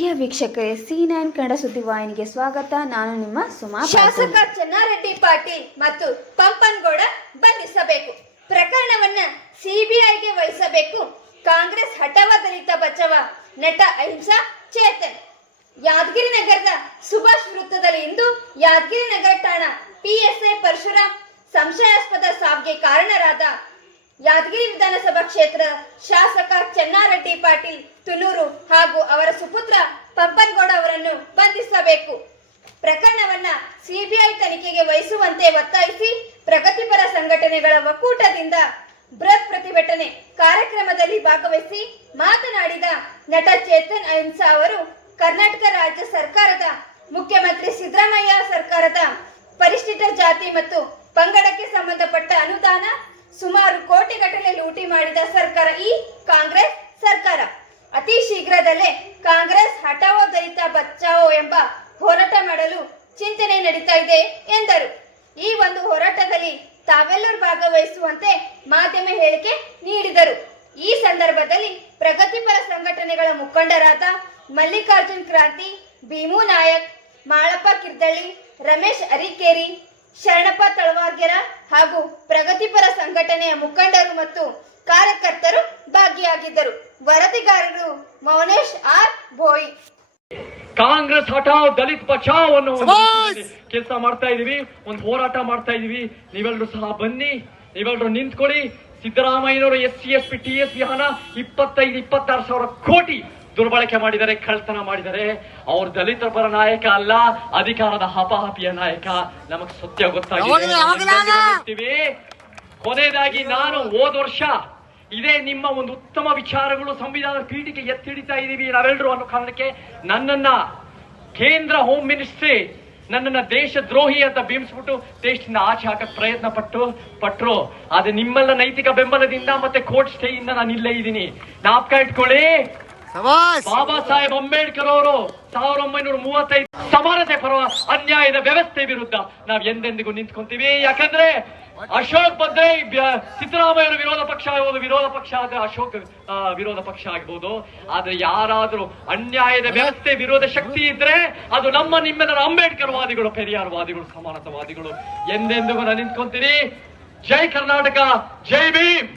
ಪ್ರಿಯ ವೀಕ್ಷಕರೇ, C9 ಕನ್ನಡ ಸುದ್ದಿವಾಹಿನಿಗೆ ಸ್ವಾಗತ. ನಾನು ನಿಮ್ಮ ಸುಮಾ. ಶಾಸಕ ಚೆನ್ನಾರೆಡ್ಡಿ ಪಾಟೀಲ್ ಮತ್ತು ಪಂಪನಗೌಡ ಬಂಧಿಸಬೇಕು, ಪ್ರಕರಣವನ್ನ ಸಿಬಿಐಗೆ ವಹಿಸಬೇಕು. ಕಾಂಗ್ರೆಸ್ ಹಠವ ದಲಿತ ಬಚಾವ ನಟ ಅಹಿಂಸಾ ಚೇತನ್. ಯಾದಗಿರಿ ನಗರದ ಸುಭಾಷ್ ವೃತ್ತದಲ್ಲಿ ಇಂದು ಯಾದಗಿರಿ ನಗರ ಠಾಣಾ PSI ಪರಶುರಾಮ್ ಸಂಶಯಾಸ್ಪದ ಸಾವಿಗೆ ಕಾರಣರಾದ ಯಾದಗಿರಿ ವಿಧಾನಸಭಾ ಕ್ಷೇತ್ರ ಶಾಸಕ ಚೆನ್ನಾರೆಡ್ಡಿ ಪಾಟೀಲ್ ತುನೂರು ಹಾಗೂ ಅವರ ಸುಪುತ್ರ ಪಂಪನಗೌಡ ಅವರನ್ನು ಬಂಧಿಸಬೇಕು. ಪ್ರಕರಣವನ್ನ ಸಿಬಿಐ ತನಿಖೆಗೆ ವಹಿಸುವಂತೆ ಒತ್ತಾಯಿಸಿ ಪ್ರಗತಿಪರ ಸಂಘಟನೆಗಳ ಒಕ್ಕೂಟದಿಂದ ಬೃಹತ್ ಪ್ರತಿಭಟನೆ ಕಾರ್ಯಕ್ರಮದಲ್ಲಿ ಭಾಗವಹಿಸಿ ಮಾತನಾಡಿದ ನಟ ಚೇತನ್ ಅಹಿಂಸಾ ಅವರು ಕರ್ನಾಟಕ ರಾಜ್ಯ ಸರ್ಕಾರದ ಮುಖ್ಯಮಂತ್ರಿ ಸಿದ್ದರಾಮಯ್ಯ ಸರ್ಕಾರದ ಪರಿಶಿಷ್ಟ ಜಾತಿ ಮತ್ತು ಪಂಗಡಕ್ಕೆ ಸಂಬಂಧಪಟ್ಟ ಅನುದಾನ ಸುಮಾರು ಕೋಟಿಗಟ್ಟಲೆ ಲೂಟಿ ಮಾಡಿದ ಸರ್ಕಾರ ಈ ಕಾಂಗ್ರೆಸ್ ಸರ್ಕಾರ. ಅತಿ ಶೀಘ್ರದಲ್ಲೇ ಕಾಂಗ್ರೆಸ್ ಹಠಾವೋ ದಲಿತ ಬಚಾವೋ ಎಂಬ ಹೋರಾಟ ಮಾಡಲು ಚಿಂತನೆ ನಡೀತಾ ಇದೆ ಎಂದರು. ಈ ಒಂದು ಹೋರಾಟದಲ್ಲಿ ತಾವೆಲ್ಲರೂ ಭಾಗವಹಿಸುವಂತೆ ಮಾಧ್ಯಮ ಹೇಳಿಕೆ ನೀಡಿದರು. ಈ ಸಂದರ್ಭದಲ್ಲಿ ಪ್ರಗತಿಪರ ಸಂಘಟನೆಗಳ ಮುಖಂಡರಾದ ಮಲ್ಲಿಕಾರ್ಜುನ್ ಕ್ರಾಂತಿ, ಭೀಮು ನಾಯಕ್, ಮಾಳಪ್ಪ ಕಿರ್ದಳ್ಳಿ, ರಮೇಶ್ ಅರಿಕೇರಿ, ಶರಣಪ್ಪ ತಳವಾರ್ಗೆರ ಹಾಗೂ ಪ್ರಗತಿಪರ ಸಂಘಟನೆಯ ಮುಖಂಡರು ಮತ್ತು ಕಾರ್ಯಕರ್ತರು ಭಾಗಿಯಾಗಿದ್ದರು. ವರದಿಗಾರರು ಮೌನೇಶ್ ಆರ್ ಭೋಯಿ. ಕಾಂಗ್ರೆಸ್ ಹಠಾವ್ ದಲಿತ್ ಬಚಾವ್ ಅನ್ನೋ ಕೆಲಸ ಮಾಡ್ತಾ ಇದೀವಿ, ಒಂದು ಹೋರಾಟ ಮಾಡ್ತಾ ಇದೀವಿ. ನೀವೆಲ್ಲರೂ ಸಹ ಬನ್ನಿ, ನೀವೆಲ್ಲರೂ ನಿಂತ್ಕೊಳ್ಳಿ. ಸಿದ್ದರಾಮಯ್ಯನವರು SC SP TSP ಹಣ 25-26 ಸಾವಿರ ಕೋಟಿ ದುರ್ಬಳಕೆ ಮಾಡಿದ್ದಾರೆ, ಕಳ್ತನ ಮಾಡಿದ್ದಾರೆ. ಅವ್ರ ದಲಿತರ ಪರ ನಾಯಕ ಅಲ್ಲ, ಅಧಿಕಾರದ ಹಪಾಹಪಿಯ ನಾಯಕ. ನಮಗ್ ಸತ್ಯ ಗೊತ್ತಾಗಿದೆ. ಕೊನೆಯದಾಗಿ ನಾನು ಹೋದ ವರ್ಷ ಇದೇ ನಿಮ್ಮ ಒಂದು ಉತ್ತಮ ವಿಚಾರಗಳು ಸಂವಿಧಾನದ ಪೀಠಿಕೆ ಎತ್ತಿಡಿತಾ ಇದೀವಿ ನಾವೆಲ್ಲರೂ ಅನ್ನೋ ಕಾರಣಕ್ಕೆ ನನ್ನನ್ನ ಕೇಂದ್ರ ಹೋಮ್ ಮಿನಿಸ್ಟ್ರಿ ನನ್ನನ್ನ ದೇಶ ದ್ರೋಹಿ ಅಂತ ಬಿಂಬಿಸ್ಬಿಟ್ಟು ದೇಶದಿಂದ ಆಚೆ ಹಾಕಕ್ ಪ್ರಯತ್ನ ಪಟ್ರು. ಆದ್ರೆ ನಿಮ್ಮೆಲ್ಲ ನೈತಿಕ ಬೆಂಬಲದಿಂದ ಮತ್ತೆ ಕೋರ್ಟ್ ಸ್ಟೇ ಇಂದ ನಾನು ಇಲ್ಲೇ ಇದ್ದೀನಿ. ಜ್ಞಾಪಕ ಇಟ್ಕೊಳ್ಳಿ, ಬಾಬಾ ಸಾಹೇಬ್ ಅಂಬೇಡ್ಕರ್ ಅವರು 1935 ಸಮಾನತೆ ಪರ ಅನ್ಯಾಯದ ವ್ಯವಸ್ಥೆ ವಿರುದ್ಧ ನಾವ್ ಎಂದೆಂದಿಗೂ ನಿಂತ್ಕೊಂತೀವಿ. ಯಾಕಂದ್ರೆ ಅಶೋಕ್ ಬಂದ್ರೆ ಸಿದ್ದರಾಮಯ್ಯ ವಿರೋಧ ಪಕ್ಷ ಆಗ್ಬೋದು, ವಿರೋಧ ಪಕ್ಷ ಆದ್ರೆ ಅಶೋಕ್ ವಿರೋಧ ಪಕ್ಷ ಆಗ್ಬೋದು. ಆದ್ರೆ ಯಾರಾದ್ರೂ ಅನ್ಯಾಯದ ವ್ಯವಸ್ಥೆ ವಿರೋಧ ಶಕ್ತಿ ಇದ್ರೆ ಅದು ನಿಮ್ಮೆಲ್ಲರ ಅಂಬೇಡ್ಕರ್ ವಾದಿಗಳು, ಪೆರಿಯಾರ್ ವಾದಿಗಳು, ಸಮಾನತಾವಾದಿಗಳು. ಎಂದೆಂದಿಗೂ ನಾನು ನಿಂತ್ಕೊಂತೀನಿ. ಜೈ ಕರ್ನಾಟಕ, ಜೈ ಭೀಮ್.